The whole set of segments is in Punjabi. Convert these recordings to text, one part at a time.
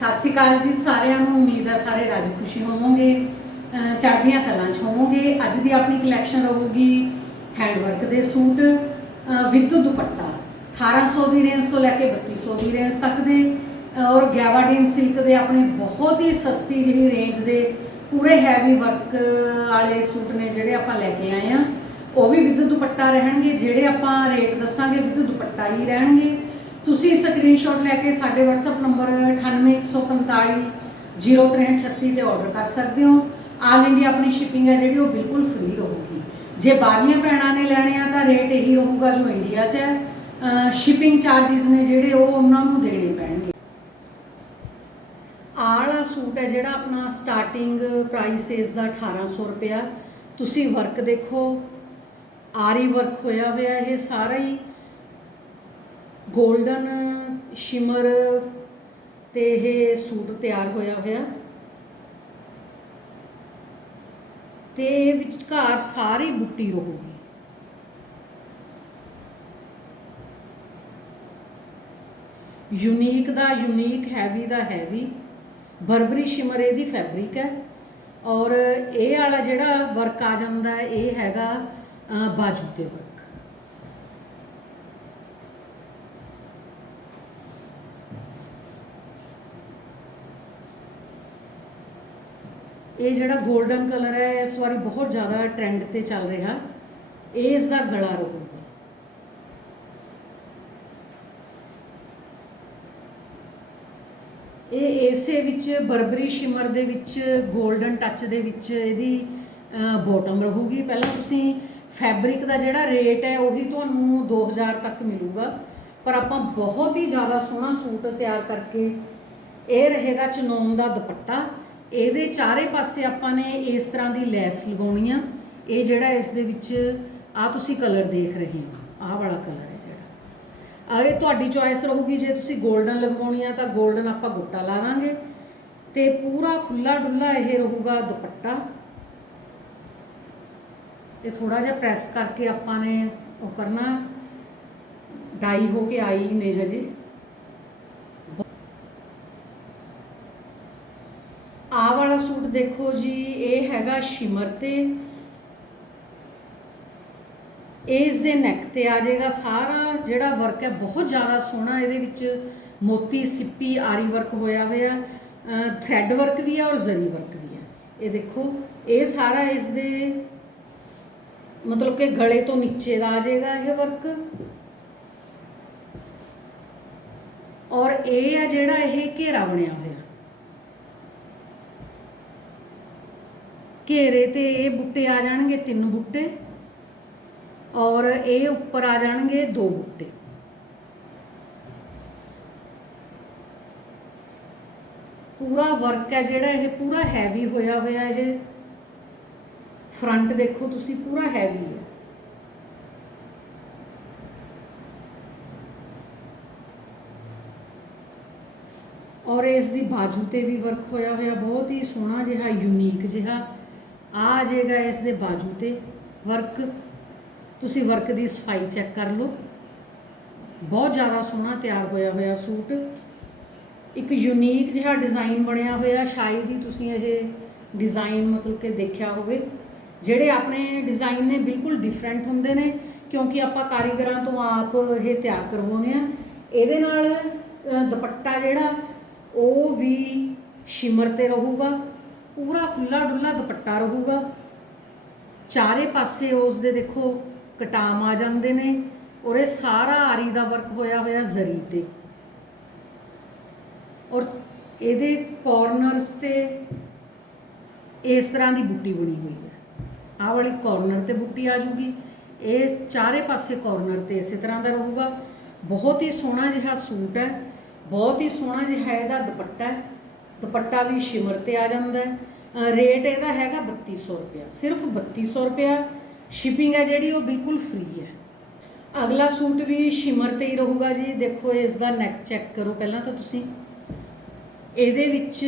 ਸਤਿ ਸ਼੍ਰੀ ਅਕਾਲ ਜੀ ਸਾਰਿਆਂ ਨੂੰ। ਉਮੀਦ ਹੈ ਸਾਰੇ ਰਾਜੀ ਖੁਸ਼ੀ ਹੋਵੋਗੇ ਚੜ੍ਹਦੀਆਂ ਕਲਾਂ 'ਚ ਹੋਵੋਗੇ। ਅੱਜ ਦੀ ਆਪਣੀ ਕਲੈਕਸ਼ਨ ਰਹੂਗੀ ਹੈਂਡਵਰਕ ਦੇ ਸੂਟ ਵਿਦ ਦੁਪੱਟਾ। 1800 ਦੀ ਰੇਂਜ ਤੋਂ ਲੈ ਕੇ 3200 ਦੀ ਰੇਂਜ ਤੱਕ ਦੇ ਔਰ ਗੈਵਾਡੀਨ ਸਿਲਕ ਦੇ ਆਪਣੇ ਬਹੁਤ ਹੀ ਸਸਤੀ ਜਿਹੜੀ ਰੇਂਜ ਦੇ ਪੂਰੇ ਹੈਵੀ ਵਰਕ ਵਾਲੇ ਸੂਟ ਨੇ ਜਿਹੜੇ ਆਪਾਂ ਲੈ ਕੇ ਆਏ ਆ। ਉਹ ਵੀ ਵਿਦ ਦੁਪੱਟਾ ਰਹਿਣਗੇ। ਜਿਹੜੇ ਆਪਾਂ ਰੇਟ ਦੱਸਾਂਗੇ ਵਿਦ ਦੁਪੱਟਾ ਹੀ ਰਹਿਣਗੇ। ਤੁਸੀਂ ਸਕਰੀਨਸ਼ਾਟ ਲੈ ਕੇ ਸਾਡੇ WhatsApp ਨੰਬਰ 9815 0336 ਤੇ ਆਰਡਰ ਕਰ ਸਕਦੇ ਹੋ। ਆਲ ਇੰਡੀਆ ਆਪਣੀ ਸ਼ਿਪਿੰਗ ਹੈ ਜਿਹੜੀ ਉਹ ਬਿਲਕੁਲ ਫ੍ਰੀ ਰਹੂਗੀ। ਜੇ ਬਾਹਰਲੀਆਂ ਭੈਣਾਂ ਨੇ ਲੈਣੇ ਆ ਤਾਂ ਰੇਟ ਇਹੀ ਰਹੂਗਾ ਜੋ ਇੰਡੀਆ 'ਚ ਹੈ। ਸ਼ਿਪਿੰਗ ਚਾਰजेस ਨੇ ਜਿਹੜੇ ਉਹ ਉਹਨਾਂ ਨੂੰ ਦੇਣੇ ਪੈਣਗੇ। ਆਹ ਵਾਲਾ ਸੂਟ ਹੈ ਜਿਹੜਾ ਆਪਣਾ ਸਟਾਰਟਿੰਗ ਪ੍ਰਾਈਸ ਇਸ ਦਾ 1800 ਰੁਪਿਆ ਤੁਸੀਂ ਵਰਕ ਦੇਖੋ, ਆਰੀ ਵਰਕ ਹੋਇਆ ਹੋਇਆ ਇਹ ਸਾਰਾ ਹੀ। 골ਡਨ ਸ਼ਿਮਰ ਤੇ ਇਹ ਸੂਟ ਤਿਆਰ ਹੋਇਆ ਹੋਇਆ। ਤੇ ਇਹ ਵਿਚਕਾਰ ਸਾਰੀ ਬੁੱਟੀ ਰਹੂਗੀ। ਯੂਨੀਕ ਦਾ ਯੂਨੀਕ, ਹੈਵੀ ਦਾ ਹੈਵੀ। ਬਰਬਰੀ ਸ਼ਿਮਰ ਇਹਦੀ ਫੈਬਰਿਕ ਹੈ। ਔਰ ਇਹ ਵਾਲਾ ਜਿਹੜਾ ਵਰਕ ਆ ਜਾਂਦਾ ਇਹ ਹੈਗਾ ਬਾਜੂ ਤੇ ਵਰਕ। ਇਹ ਜਿਹੜਾ 골ਡਨ ਕਲਰ ਹੈ, ਇਸ ਵਾਰੀ ਬਹੁਤ ਜ਼ਿਆਦਾ ਟ੍ਰੈਂਡ ਤੇ ਚੱਲ ਰਿਹਾ। ਇਹ ਇਸ ਦਾ ਗਲਾ ਰਹੂਗਾ। ਇਹ ਇਸੇ ਵਿੱਚ ਬਰਬਰੀ ਸ਼ਿਮਰ ਦੇ ਵਿੱਚ 골ਡਨ ਟੱਚ ਦੇ ਵਿੱਚ ਇਹਦੀ ਬੋਟਮ ਰਹੂਗੀ। ਪਹਿਲਾਂ ਤੁਸੀਂ ਫੈਬਰਿਕ ਦਾ ਜਿਹੜਾ ਰੇਟ ਹੈ, ਉਹੀ ਤੁਹਾਨੂੰ 2000 ਤੱਕ ਮਿਲੂਗਾ। ਪਰ ਆਪਾਂ ਬਹੁਤ ਹੀ ਜ਼ਿਆਦਾ ਸੋਹਣਾ ਸੂਟ ਤਿਆਰ ਕਰਕੇ, ਇਹ ਰਹੇਗਾ ਚਨੋਨ ਦਾ ਦੁਪੱਟਾ। ਇਹਦੇ ਚਾਰੇ ਪਾਸੇ ਆਪਾਂ ਨੇ ਇਸ ਤਰ੍ਹਾਂ ਦੀ ਲੈਸ ਲਗਾਉਣੀ ਆ। ਇਹ ਜਿਹੜਾ ਇਸ ਦੇ ਵਿੱਚ ਆ ਤੁਸੀਂ ਕਲਰ ਦੇਖ ਰਹੇ ਹੋ। ਆਹ ਵਾਲਾ ਕਲਰ ਹੈ ਜਿਹੜਾ। ਆ ਇਹ ਤੁਹਾਡੀ ਚੋਇਸ ਰਹੂਗੀ। ਜੇ ਤੁਸੀਂ 골ਡਨ ਲਗਵਾਉਣੀ ਆ ਤਾਂ 골ਡਨ ਆਪਾਂ ਗੋਟਾ ਲਾ ਦਾਂਗੇ। ਤੇ ਪੂਰਾ ਖੁੱਲਾ ਡੁੱਲਾ ਇਹ ਰਹੂਗਾ ਦੁਪੱਟਾ। ਇਹ ਥੋੜਾ ਜਿਹਾ ਪ੍ਰੈਸ ਕਰਕੇ ਆਪਾਂ ਨੇ ਉਹ ਕਰਨਾ। ਡਾਈ ਹੋ ਕੇ ਆਈ ਨੇ ਹਜੇ। ਆਹ ਵਾਲਾ ਸੂਟ ਦੇਖੋ ਜੀ, ਇਹ ਹੈਗਾ ਸ਼ਿਮਰ ਤੇ। ਇਸ ਦੇ ਨੈਕ ਤੇ ਆ ਜਾਏਗਾ ਸਾਰਾ, ਜਿਹੜਾ ਵਰਕ ਹੈ ਬਹੁਤ ਜ਼ਿਆਦਾ ਸੋਹਣਾ, ਇਹਦੇ ਵਿੱਚ ਮੋਤੀ, ਸਿੱਪੀ, ਆਰੀ ਵਰਕ ਹੋਇਆ ਹੋਇਆ ਥ੍ਰੈਡ ਵਰਕ ਵੀ ਹੈ ਔਰ ਜ਼ਰੀ ਵਰਕ ਵੀ ਹੈ ਇਹ ਦੇਖੋ, ਇਹ ਸਾਰਾ ਇਸ ਦੇ, ਮਤਲਬ ਕਿ ਗਲੇ ਤੋਂ ਨੀਚੇ ਦਾ ਆ ਜਾਏਗਾ ਇਹ ਵਰਕ ਔਰ ਇਹ ਆ ਜਿਹੜਾ ਇਹ ਘੇਰਾ ਬਣਿਆ ਹੋਇਆ। ਘੇਰੇ ਤੇ ਇਹ ਬੁੱਟੇ ਆ ਜਾਣਗੇ, ਤਿੰਨ ਬੁੱਟੇ। ਔਰ ਇਹ ਉੱਪਰ ਆ ਜਾਣਗੇ ਦੋ ਬੁੱਟੇ। ਪੂਰਾ ਵਰਕ ਹੈ ਜਿਹੜਾ ਇਹ, ਪੂਰਾ ਹੈਵੀ ਹੋਇਆ ਹੋਇਆ ਇਹ। ਫਰੰਟ ਦੇਖੋ ਤੁਸੀਂ, ਪੂਰਾ ਹੈਵੀ ਹੈ। ਔਰ ਇਸ ਦੀ ਬਾਜੂ ਤੇ ਵੀ ਵਰਕ ਹੋਇਆ ਹੋਇਆ, ਬਹੁਤ ਹੀ ਸੋਹਣਾ ਜਿਹਾ ਯੂਨੀਕ ਜਿਹਾ। ਆ ਜਾਏਗਾ ਇਸ ਦੇ ਬਾਜੂ ਤੇ। ਵਰਕ, ਤੁਸੀਂ ਵਰਕ ਦੀ ਸਫ਼ਾਈ ਚੈੱਕ ਕਰ ਲਓ। ਬਹੁਤ ਜ਼ਿਆਦਾ ਸੋਹਣਾ ਤਿਆਰ ਹੋਇਆ ਹੋਇਆ ਸੂਟ। ਇੱਕ ਯੂਨੀਕ ਜਿਹਾ ਡਿਜ਼ਾਈਨ ਬਣਿਆ ਹੋਇਆ, ਸ਼ਾਇਦ ਹੀ ਤੁਸੀਂ ਇਹ ਡਿਜ਼ਾਈਨ ਮਤਲਬ ਕਿ ਦੇਖਿਆ ਹੋਵੇ। ਜਿਹੜੇ ਆਪਣੇ ਡਿਜ਼ਾਈਨ ਨੇ ਬਿਲਕੁਲ ਡਿਫਰੈਂਟ ਹੁੰਦੇ ਨੇ, ਕਿਉਂਕਿ ਆਪਾਂ ਕਾਰੀਗਰਾਂ ਤੋਂ ਆਪ ਇਹ ਤਿਆਰ ਕਰਵਾਉਂਦੇ ਆ ਇਹਦੇ ਨਾਲ ਦੁਪੱਟਾ ਜਿਹੜਾ, ਉਹ ਵੀ ਸ਼ਿਮਰ ਤੇ ਰਹੂਗਾ। ਪੂਰਾ ਖੁੱਲਾ ਡੁੱਲਾ ਦੁਪੱਟਾ ਰਹੂਗਾ। ਚਾਰੇ ਪਾਸੇ ਉਸ ਦੇ ਦੇਖੋ ਕਟਾਮ ਆ ਜਾਂਦੇ ਨੇ, ਔਰ ਇਹ ਸਾਰਾ ਆਰੀ ਦਾ ਵਰਕ ਹੋਇਆ ਹੋਇਆ ਜ਼ਰੀ ਤੇ। ਔਰ ਇਹਦੇ ਕਾਰਨਰਸ ਤੇ ਇਸ ਤਰ੍ਹਾਂ ਦੀ ਬੁੱਟੀ ਬਣੀ ਹੋਈ ਹੈ। ਆਹ ਵਾਲੀ ਕਾਰਨਰ ਤੇ ਬੁੱਟੀ ਆ ਜੂਗੀ। ਇਹ ਚਾਰੇ ਪਾਸੇ ਕਾਰਨਰ ਤੇ ਇਸੇ ਤਰ੍ਹਾਂ ਦਾ ਰਹੂਗਾ। ਬਹੁਤ ਹੀ ਸੋਹਣਾ ਜਿਹਾ ਸੂਟ ਹੈ, ਬਹੁਤ ਹੀ ਸੋਹਣਾ ਜਿਹਾ ਇਹਦਾ ਦੁਪੱਟਾ ਹੈ। ਦੁਪੱਟਾ ਵੀ ਸ਼ਿਮਰ ਤੇ ਆ ਜਾਂਦਾ ਹੈ। ਰੇਟ ਇਹਦਾ ਹੈਗਾ 3200 ਰੁਪਇਆ। ਸਿਰਫ 3200 ਰੁਪਇਆ ਸ਼ਿਪਿੰਗ ਹੈ ਜਿਹੜੀ, ਉਹ ਬਿਲਕੁਲ ਫ੍ਰੀ ਹੈ। ਅਗਲਾ ਸੂਟ ਵੀ ਸ਼ਿਮਰ ਤੇ ਹੀ ਰਹੂਗਾ ਜੀ। ਦੇਖੋ ਇਸ ਦਾ ਨੈਕ ਚੈੱਕ ਕਰੋ ਪਹਿਲਾਂ ਤਾਂ ਤੁਸੀਂ। ਇਹਦੇ ਵਿੱਚ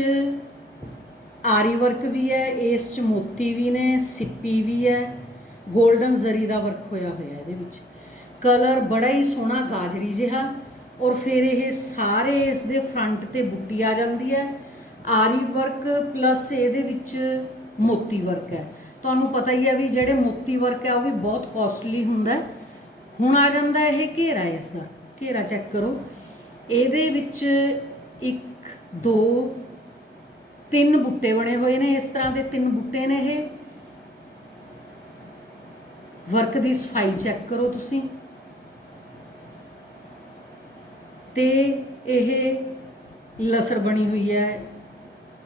ਆਰੀ ਵਰਕ ਵੀ ਹੈ, ਇਸ ਚ ਮੋਤੀ ਵੀ ਨੇ, ਸਿੱਪੀ ਵੀ ਹੈ 골ਡਨ ਜ਼ਰੀ ਦਾ ਵਰਕ ਹੋਇਆ ਹੋਇਆ ਇਹਦੇ ਵਿੱਚ। ਕਲਰ ਬੜਾ ਹੀ ਸੋਹਣਾ ਗਾਜਰੀ ਜਿਹਾ, ਔਰ ਫਿਰ ਇਹ ਸਾਰੇ ਇਸ ਦੇ ਫਰੰਟ ਤੇ ਬੁੱਟੀ ਆ ਜਾਂਦੀ ਹੈ। ਆਰੀ ਵਰਕ ਪਲੱਸ ਇਹਦੇ ਵਿੱਚ ਮੋਤੀ ਵਰਕ ਹੈ। ਤੁਹਾਨੂੰ ਪਤਾ ਹੀ ਹੈ ਵੀ ਜਿਹੜੇ ਮੋਤੀ ਵਰਕ ਹੈ, ਉਹ ਵੀ ਬਹੁਤ ਕਾਸਟਲੀ ਹੁੰਦਾ ਹੁਣ ਆ ਜਾਂਦਾ ਇਹ ਘੇਰਾ, ਇਸ ਦਾ ਘੇਰਾ ਚੈੱਕ ਕਰੋ। ਇਹਦੇ ਵਿੱਚ ਇੱਕ, ਦੋ, ਤਿੰਨ ਬੁੱਟੇ ਬਣੇ ਹੋਏ ਨੇ, ਇਸ ਤਰ੍ਹਾਂ ਦੇ ਤਿੰਨ ਬੁੱਟੇ ਨੇ ਇਹ। ਵਰਕ ਦੀ ਸਫ਼ਾਈ ਚੈੱਕ ਕਰੋ ਤੁਸੀਂ। ਤੇ ਇਹ ਲਸਰ ਬਣੀ ਹੋਈ ਹੈ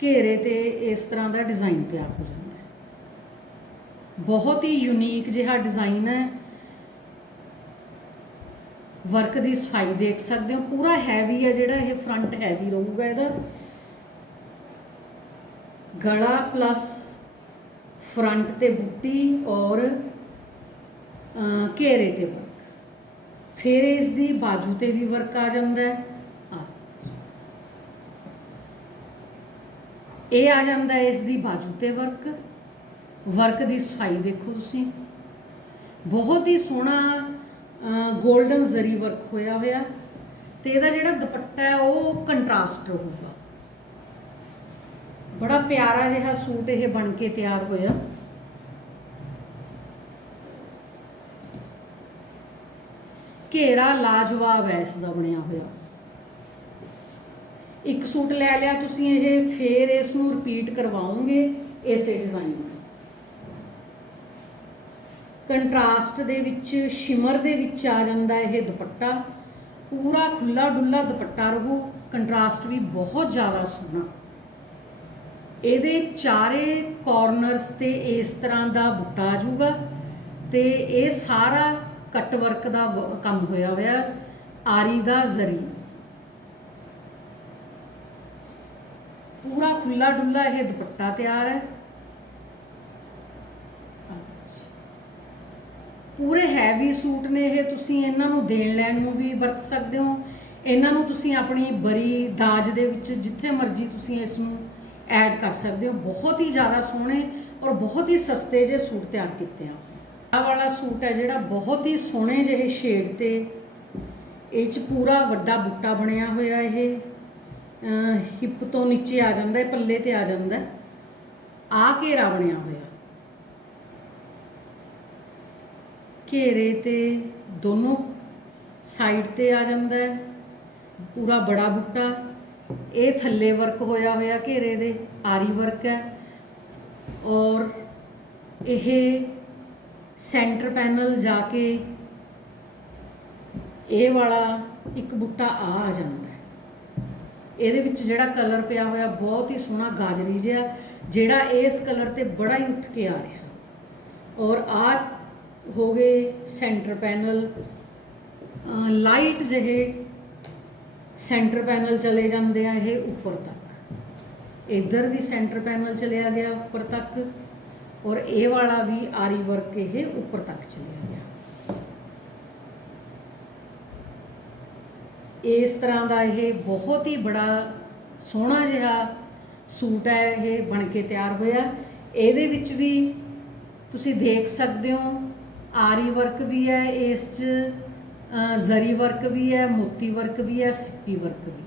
ਘੇਰੇ ਤੇ ਇਸ ਤਰ੍ਹਾਂ ਦਾ ਡਿਜ਼ਾਈਨ ਤਿਆਰ ਹੋ ਜਾਂਦਾ ਹੈ। ਬਹੁਤ ਹੀ ਯੂਨੀਕ ਜਿਹਾ ਡਿਜ਼ਾਈਨ ਹੈ। ਵਰਕ ਦੀ ਸਫ਼ਾਈ ਦੇਖ ਸਕਦੇ ਹੋ। ਪੂਰਾ ਹੈਵੀ ਹੈ ਜਿਹੜਾ ਇਹ ਫਰੰਟ ਹੈਵੀ ਰਹੂਗਾ ਇਹਦਾ। ਗਲਾ ਪਲੱਸ ਫਰੰਟ ਤੇ ਬੁੱਟੀ ਔਰ ਘੇਰੇ ਤੇ ਵਰਕ ਫਿਰ ਇਸ ਦੀ ਬਾਜੂ ਤੇ ਵੀ ਵਰਕ ਆ ਜਾਂਦਾ ਹੈ ਆਹ। ਇਹ ਆ ਜਾਂਦਾ ਹੈ ਇਸ ਦੀ ਬਾਜੂ ਤੇ ਵਰਕ। ਵਰਕ ਦੀ ਸਫ਼ਾਈ ਦੇਖੋ ਤੁਸੀਂ। ਬਹੁਤ ਹੀ ਸੋਹਣਾ 골ਡਨ ਜ਼ਰੀ ਵਰਕ ਹੋਇਆ ਹੋਇਆ। ਤੇ ਇਹਦਾ ਜਿਹੜਾ ਦੁਪੱਟਾ ਹੈ, ਉਹ ਕੰਟਰਾਸਟ ਹੋਊਗਾ। ਬੜਾ ਪਿਆਰਾ ਜਿਹਾ ਸੂਟ ਇਹ ਬਣ ਕੇ ਤਿਆਰ ਹੋਇਆ। ਘੇਰਾ ਲਾਜਵਾਬ ਹੈ ਇਸ ਦਾ ਬਣਿਆ ਹੋਇਆ। ਇੱਕ ਸੂਟ ਲੈ ਲਿਆ, ਤੁਸੀਂ ਇਹ ਫੇਰ ਇਸ ਨੂੰ ਰਿਪੀਟ ਕਰਵਾਓਗੇ ਇਸੇ ਡਿਜ਼ਾਈਨ ਨਾਲ ਕੰਟਰਾਸਟ ਦੇ ਵਿੱਚ ਸ਼ਿਮਰ ਦੇ ਵਿੱਚ ਆ ਜਾਂਦਾ ਇਹ ਦੁਪੱਟਾ। ਪੂਰਾ ਖੁੱਲਾ ਡੁੱਲਾ ਦੁਪੱਟਾ ਰਹੂ ਕੰਟਰਾਸਟ ਵੀ ਬਹੁਤ ਜ਼ਿਆਦਾ ਸੋਹਣਾ। ਇਹਦੇ ਚਾਰੇ ਕਾਰਨਰਸ ਤੇ ਇਸ ਤਰ੍ਹਾਂ ਦਾ ਬੁੱਟਾ ਆ ਜਾਊਗਾ ਤੇ ਇਹ ਸਾਰਾ ਕੱਟ ਵਰਕ ਦਾ ਵ- ਕੰਮ ਹੋਇਆ ਹੋਇਆ, ਆਰੀ ਦਾ ਜ਼ਰੀ ਪੂਰਾ ਖੁੱਲਾ ਡੁੱਲਾ ਇਹ ਦੁਪੱਟਾ ਤਿਆਰ ਹੈ। ਪੂਰੇ ਹੈਵੀ ਸੂਟ ਨੇ ਇਹ, ਤੁਸੀਂ ਇਹਨਾਂ ਨੂੰ ਦੇਣ ਲੈਣ ਨੂੰ ਵੀ ਵਰਤ ਸਕਦੇ ਹੋ। ਇਹਨਾਂ ਨੂੰ ਤੁਸੀਂ ਆਪਣੀ ਬਰੀ ਦਾਜ ਦੇ ਵਿੱਚ ਜਿੱਥੇ ਮਰਜ਼ੀ ਤੁਸੀਂ ਇਸ ਨੂੰ ਐਡ ਕਰ ਸਕਦੇ ਹੋ। ਬਹੁਤ ਹੀ ਜ਼ਿਆਦਾ ਸੋਹਣੇ ਔਰ ਬਹੁਤ ਹੀ ਸਸਤੇ ਜਿਹੇ ਸੂਟ ਤਿਆਰ ਕੀਤੇ ਆ। ਆਹ ਵਾਲਾ ਸੂਟ ਹੈ ਜਿਹੜਾ ਬਹੁਤ ਹੀ ਸੋਹਣੇ ਜਿਹੇ ਸ਼ੇਡ ਤੇ, ਇਹ ਚ ਪੂਰਾ ਵੱਡਾ ਬੁੱਟਾ ਬਣਿਆ ਹੋਇਆ ਇਹ। ਹਿੱਪ ਤੋਂ ਨੀਚੇ ਆ ਜਾਂਦਾ ਹੈ, ਪੱਲੇ ਤੇ ਆ ਜਾਂਦਾ ਹੈ। ਆ ਘੇਰਾ ਬਣਿਆ ਹੋਇਆ। ਘੇਰੇ ਤੇ ਦੋਨੋਂ ਸਾਈਡ ਤੇ ਆ ਜਾਂਦਾ ਹੈ। ਪੂਰਾ ਬੜਾ ਬੁੱਟਾ। ਇਹ ਥੱਲੇ ਵਰਕ ਹੋਇਆ ਹੋਇਆ ਘੇਰੇ ਦੇ, ਆਰੀ ਵਰਕ ਹੈ। ਔਰ ਇਹ ਸੈਂਟਰ ਪੈਨਲ ਜਾ ਕੇ ਇਹ ਵਾਲਾ ਇੱਕ ਬੁੱਟਾ ਆ ਆ ਜਾਂਦਾ ਇਹਦੇ ਵਿੱਚ ਜਿਹੜਾ ਕਲਰ ਪਿਆ ਹੋਇਆ ਬਹੁਤ ਹੀ ਸੋਹਣਾ ਗਾਜਰੀ ਜਿਹਾ, ਜਿਹੜਾ ਇਸ ਕਲਰ ਤੇ ਬੜਾ ਹੀ ਉੱਠ ਕੇ ਆ ਰਿਹਾ। ਔਰ ਆ ਹੋ ਗਏ ਸੈਂਟਰ ਪੈਨਲ ਲਾਈਟ ਜਿਹੇ ਸੈਂਟਰ ਪੈਨਲ ਚਲੇ ਜਾਂਦੇ ਆ ਇਹ ਉੱਪਰ ਤੱਕ। ਇੱਧਰ ਵੀ ਸੈਂਟਰ ਪੈਨਲ ਚਲਿਆ ਗਿਆ ਉੱਪਰ ਤੱਕ। ਔਰ ਇਹ ਵਾਲਾ ਵੀ ਆਰੀ ਵਰਕ ਇਹ ਉੱਪਰ ਤੱਕ ਚਲਿਆ ਗਿਆ। ਇਸ ਤਰ੍ਹਾਂ ਦਾ ਇਹ ਬਹੁਤ ਹੀ ਬੜਾ ਸੋਹਣਾ ਜਿਹਾ ਸੂਟ ਹੈ, ਇਹ ਬਣ ਕੇ ਤਿਆਰ ਹੋਇਆ। ਇਹਦੇ ਵਿੱਚ ਵੀ ਤੁਸੀਂ ਦੇਖ ਸਕਦੇ ਹੋ, ਆਰੀ ਵਰਕ ਵੀ ਹੈ ਇਸ 'ਚ ਜ਼ਰੀ ਵਰਕ ਵੀ ਹੈ, ਮੋਤੀ ਵਰਕ ਵੀ ਹੈ, ਸਿੱਪੀ ਵਰਕ ਵੀ ਹੈ।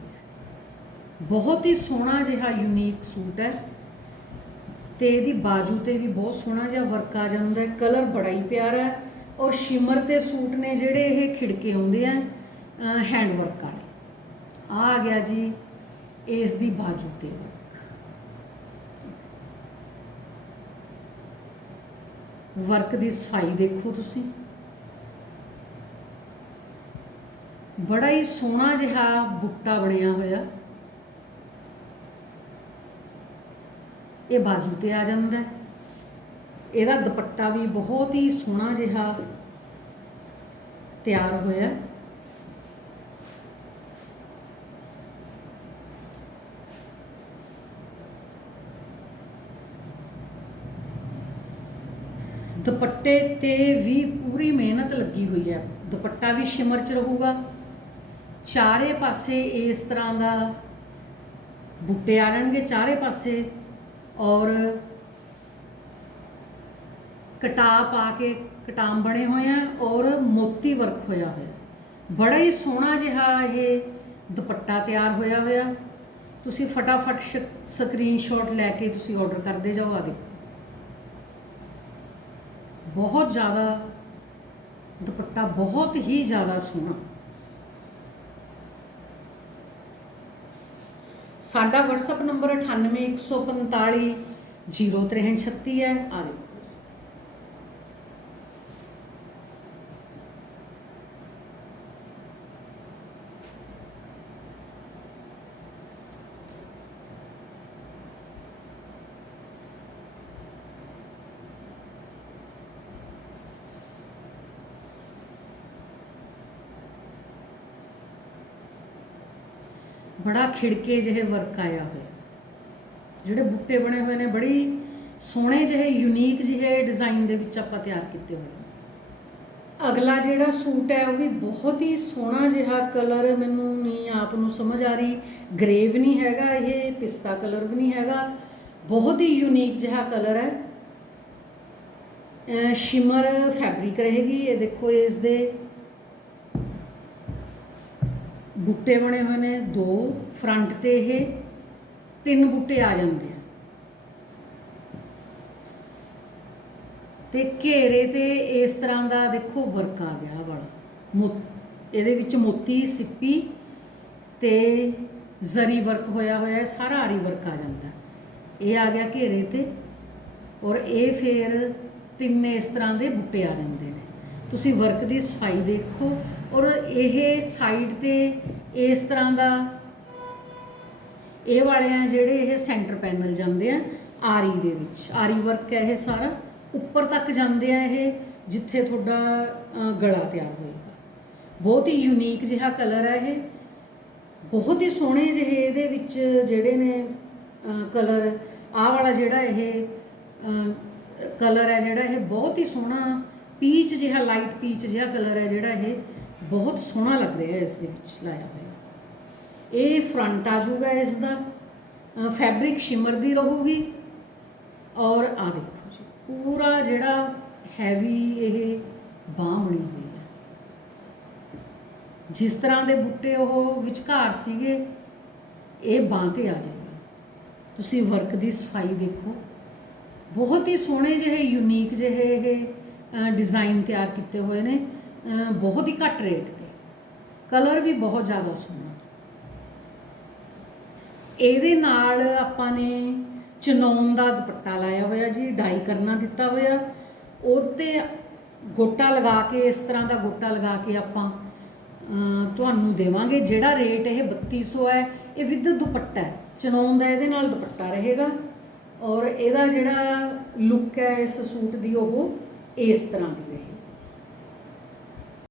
ਬਹੁਤ ਹੀ ਸੋਹਣਾ ਜਿਹਾ ਯੂਨੀਕ ਸੂਟ ਹੈ। ਤੇ ਇਹਦੀ ਬਾਜੂ ਤੇ ਵੀ ਬਹੁਤ ਸੋਹਣਾ ਜਿਹਾ ਵਰਕ ਆ ਜਾਂਦਾ ਹੈ ਕਲਰ ਬੜਾ ਹੀ ਪਿਆਰਾ ਹੈ। ਔਰ ਸ਼ਿਮਰ ਤੇ ਸੂਟ ਨੇ ਜਿਹੜੇ ਇਹ ਖਿੜਕੇ ਆਉਂਦੇ ਆ ਹੈਂਡ ਵਰਕ ਵਾਲੇ। ਆ ਆ ਗਿਆ ਜੀ ਇਸ ਦੀ ਬਾਜੂ ਤੇ ਵਰਕ ਵਰਕ ਦੀ ਸਫ਼ਾਈ ਦੇਖੋ ਤੁਸੀਂ। ਬੜਾ ਹੀ ਸੋਹਣਾ ਜਿਹਾ ਬੁੱਟਾ ਬਣਿਆ ਹੋਇਆ। ਇਹ ਬਾਜੂ ਤੇ ਆ ਜਾਂਦਾ। ਹੈ। ਇਹਦਾ ਦੁਪੱਟਾ ਵੀ ਬਹੁਤ ਹੀ ਸੋਹਣਾ ਜਿਹਾ ਤਿਆਰ ਹੋਇਆ। ਦੁਪੱਟੇ ਤੇ ਵੀ ਪੂਰੀ ਮਿਹਨਤ ਲੱਗੀ ਹੋਈ ਹੈ। ਦੁਪੱਟਾ ਵੀ ਸ਼ਿਮਰ ਚ ਰਹੂਗਾ। ਚਾਰੇ ਪਾਸੇ ਇਸ ਤਰ੍ਹਾਂ ਦਾ ਬੁੱਟੇ ਆ ਜਾਣਗੇ ਚਾਰੇ ਪਾਸੇ ਔਰ ਕਟਾ ਪਾ ਕੇ ਕਟਾਮ ਬਣੇ ਹੋਏ ਆ ਔਰ ਮੋਤੀ ਵਰਕ ਹੋਇਆ ਹੋਇਆ ਬੜਾ ਹੀ ਸੋਹਣਾ ਜਿਹਾ ਇਹ ਦੁਪੱਟਾ ਤਿਆਰ ਹੋਇਆ ਹੋਇਆ। ਤੁਸੀਂ ਫਟਾਫਟ ਸਕਰੀਨਸ਼ਾਟ ਲੈ ਕੇ ਤੁਸੀਂ ਆਰਡਰ ਕਰਦੇ ਜਾਓ ਆ ਦੇਖੋ ਬਹੁਤ ਜ਼ਿਆਦਾ ਦੁਪੱਟਾ ਬਹੁਤ ਹੀ ਜ਼ਿਆਦਾ ਸੋਹਣਾ। ਸਾਡਾ WhatsApp ਨੰਬਰ 98145 0336 ਹੈ। ਆ ਦੇਖੋ। ਬੜਾ ਖਿੜਕੇ ਜਿਹੇ ਵਰਕ ਆਇਆ ਹੋਇਆ। ਜਿਹੜੇ ਬੁੱਟੇ ਬਣੇ ਹੋਏ ਨੇ, ਬੜੀ ਸੋਹਣੇ ਜਿਹੇ ਯੂਨੀਕ ਜਿਹੇ ਡਿਜ਼ਾਈਨ ਦੇ ਵਿੱਚ ਆਪਾਂ ਤਿਆਰ ਕੀਤੇ ਹੋਏ ਅਗਲਾ ਜਿਹੜਾ ਸੂਟ ਹੈ, ਉਹ ਵੀ ਬਹੁਤ ਹੀ ਸੋਹਣਾ ਜਿਹਾ ਕਲਰ ਮੈਨੂੰ ਨਹੀਂ ਆਪ ਨੂੰ ਸਮਝ ਆ ਰਹੀ। ਗ੍ਰੇ ਵੀ ਨਹੀਂ ਹੈਗਾ ਇਹ, ਪਿਸਤਾ ਕਲਰ ਵੀ ਨਹੀਂ ਹੈਗਾ। ਬਹੁਤ ਹੀ ਯੂਨੀਕ ਜਿਹਾ ਕਲਰ ਹੈ। ਸ਼ਿਮਰ ਫੈਬਰਿਕ ਰਹੇਗੀ, ਇਹ ਦੇਖੋ ਇਸ ਦੇ। ਬੂਟੇ ਬਣੇ ਹੋਏ ਨੇ, ਦੋ ਫਰੰਟ ਤੇ ਇਹ, ਤਿੰਨ ਬੂਟੇ ਆ ਜਾਂਦੇ ਆ। ਤੇ ਘੇਰੇ ਤੇ ਇਸ ਤਰ੍ਹਾਂ ਦਾ ਦੇਖੋ ਵਰਕ ਆ ਗਿਆ ਵਾਲਾ। ਮੋ ਇਹਦੇ ਵਿੱਚ ਮੋਤੀ, ਸਿੱਪੀ ਤੇ ਜ਼ਰੀ ਵਰਕ ਹੋਇਆ ਹੋਇਆ ਸਾਰਾ ਆਰੀ ਵਰਕ ਆ ਜਾਂਦਾ ਇਹ ਆ ਗਿਆ ਘੇਰੇ ਤੇ ਔਰ ਇਹ ਫੇਰ ਤਿੰਨ ਇਸ ਤਰ੍ਹਾਂ ਦੇ ਬੁੱਟੇ ਆ ਜਾਂਦੇ ਨੇ। ਤੁਸੀਂ ਵਰਕ ਦੀ ਸਫ਼ਾਈ ਦੇਖੋ ਔਰ ਇਹ ਸਾਈਡ ਤੇ ਇਸ ਤਰ੍ਹਾਂ ਦਾ ਇਹ ਵਾਲੇ ਆ ਜਿਹੜੇ ਇਹ ਸੈਂਟਰ ਪੈਨਲ ਜਾਂਦੇ ਆ, ਆਰੀ ਦੇ ਵਿੱਚ। ਆਰੀ ਵਰਕ ਹੈ ਇਹ ਸਾਰਾ। ਉੱਪਰ ਤੱਕ ਜਾਂਦੇ ਆ ਇਹ, ਜਿੱਥੇ ਤੁਹਾਡਾ ਗਲਾ ਤਿਆਰ ਹੋਏਗਾ। ਬਹੁਤ ਹੀ ਯੂਨੀਕ ਜਿਹਾ ਕਲਰ ਹੈ ਇਹ। ਬਹੁਤ ਹੀ ਸੋਹਣੇ ਜਿਹੇ ਇਹਦੇ ਵਿੱਚ ਜਿਹੜੇ ਨੇ ਕਲਰ ਆਹ ਵਾਲਾ ਜਿਹੜਾ ਇਹ ਕਲਰ ਹੈ ਜਿਹੜਾ ਇਹ ਬਹੁਤ ਹੀ ਸੋਹਣਾ ਪੀਚ ਜਿਹਾ ਲਾਈਟ ਪੀਚ ਜਿਹਾ ਕਲਰ ਹੈ ਜਿਹੜਾ ਇਹ। ਬਹੁਤ ਸੋਹਣਾ ਲੱਗ ਰਿਹਾ ਹੈ ਇਸ ਦੇ ਵਿੱਚ ਲਾਇਆ ਹੋਇਆ। ਇਹ ਫਰੰਟ ਆ ਜਾਊਗਾ ਇਸ ਦਾ। ਫੈਬਰਿਕ ਸ਼ਿਮਰ ਦੀ ਰਹੂਗੀ। ਔਰ ਆ ਦੇਖੋ ਜੀ, ਪੂਰਾ ਜਿਹੜਾ ਹੈਵੀ ਇਹ ਬਾਹ ਬਣੀ ਹੋਈ ਹੈ। ਜਿਸ ਤਰ੍ਹਾਂ ਦੇ ਬੁੱਟੇ ਉਹ ਵਿਚਕਾਰ ਸੀਗੇ, ਇਹ ਬਾਹ ਤੇ ਆ ਜਾਏਗਾ। ਤੁਸੀਂ ਵਰਕ ਦੀ ਸਫ਼ਾਈ ਦੇਖੋ। ਬਹੁਤ ਹੀ ਸੋਹਣੇ ਜਿਹੇ ਯੂਨੀਕ ਜਿਹੇ ਇਹ ਡਿਜ਼ਾਈਨ ਤਿਆਰ ਕੀਤੇ ਹੋਏ ਨੇ। ਬਹੁਤ ਹੀ ਘੱਟ ਰੇਟ ਤੇ। ਕਲਰ ਵੀ ਬਹੁਤ ਜ਼ਿਆਦਾ ਸੋਹਣਾ। ਇਹਦੇ ਨਾਲ ਆਪਾਂ ਨੇ ਚਨੌਨ ਦਾ ਦੁਪੱਟਾ ਲਾਇਆ ਹੋਇਆ ਜੀ ਡਾਈ ਕਰਨਾ ਦਿੱਤਾ ਹੋਇਆ। ਉਹਤੇ ਗੋਟਾ ਲਗਾ ਕੇ, ਇਸ ਤਰ੍ਹਾਂ ਦਾ ਗੋਟਾ ਲਗਾ ਕੇ ਆਪਾਂ ਤੁਹਾਨੂੰ ਦੇਵਾਂਗੇ। ਜਿਹੜਾ ਰੇਟ ਇਹ 3200 ਹੈ, ਇਹ ਵਿਦ ਦੁਪੱਟਾ ਹੈ। ਚਨੌਨ ਦਾ ਇਹਦੇ ਨਾਲ ਦੁਪੱਟਾ ਰਹੇਗਾ। ਔਰ ਇਹਦਾ ਜਿਹੜਾ ਲੁੱਕ ਹੈ, ਇਸ ਸੂਟ ਦੀ, ਉਹ ਇਸ ਤਰ੍ਹਾਂ ਦੀ ਰਹੇਗੀ।